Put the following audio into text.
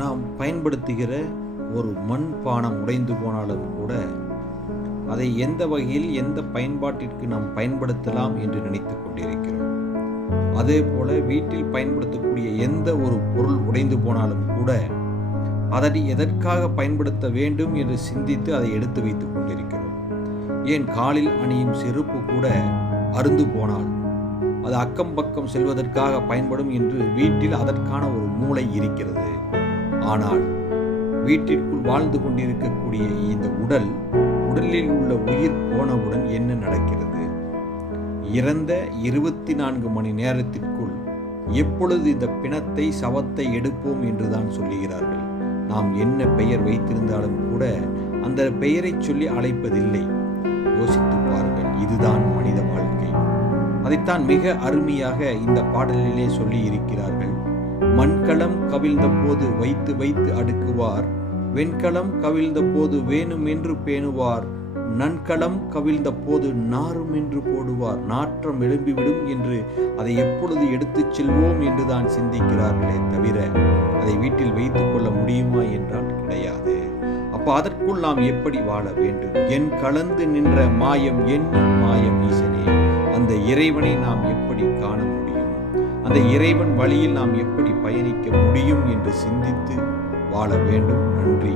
நாம் பயன்படுத்துகிற ஒரு மண் பானம் உடைந்து போனாலும் கூட அதை எந்த வகையில் எந்த பயன்பாட்டிற்கு நாம் பயன்படுத்தலாம் என்று நினைத்து கொண்டிருக்கிறோம். அதே போல வீட்டில் பயன்படுத்தக்கூடிய எந்த ஒரு பொருள் உடைந்து போனாலும் கூட அதை எதற்காக பயன்படுத்த வேண்டும் என்று சிந்தித்து அதை எடுத்து வைத்துக் கொண்டிருக்கிறோம். ஏன் காலில் அணியும் செருப்பு கூட அறுந்து போனால் அது அக்கம் பக்கம் செல்வதற்காக பயன்படும் என்று வீட்டில் அதற்கான ஒரு மூளை இருக்கிறது. ஆனால் வீட்டிற்குள் வாழ்ந்து கொண்டிருக்கக்கூடிய இந்த உடலில் உள்ள உயிர் போனவுடன் என்ன நடக்கிறது? இறந்த 24 மணி நேரத்திற்குள் எப்பொழுது இந்த பிணத்தை சவத்தை எடுப்போம் என்றுதான் சொல்லுகிறார்கள். நாம் என்ன பெயர் வைத்திருந்தாலும் கூட அந்த பெயரை சொல்லி அழைப்பதில்லை. யோசித்து பாருங்கள், இதுதான் மனித வாழ்க்கை. அதைத்தான் மிக அருமையாக இந்த பாடலிலே சொல்லி இருக்கிறார்கள். மண்களம் கவிழ்ந்த போது வைத்து வைத்து அடுக்குவார், வெண்களம் கவிழ்ந்த போது வேணுமென்று பேணுவார், நன்களம் கவிழ்ந்த போது நாரும் என்று போடுவார். நாற்றம் எழும்பிவிடும் என்று அதை எப்பொழுது எடுத்துச் செல்வோம் என்றுதான் சிந்திக்கிறார்களே தவிர அதை வீட்டில் வைத்துக் கொள்ள முடியுமா என்றால் கிடையாது. அப்ப அதற்குள் நாம் எப்படி வாழ வேண்டும்? என் கலந்து நின்ற மாயம் என்னும் மாயம் ஈசனே, அந்த இறைவனை நாம் எப்படி காண முடியும்? அந்த இறைவன் வழியில் நாம் எப்படி பயணிக்க முடியும் என்று சிந்தித்து வாழ வேண்டும். நன்றி.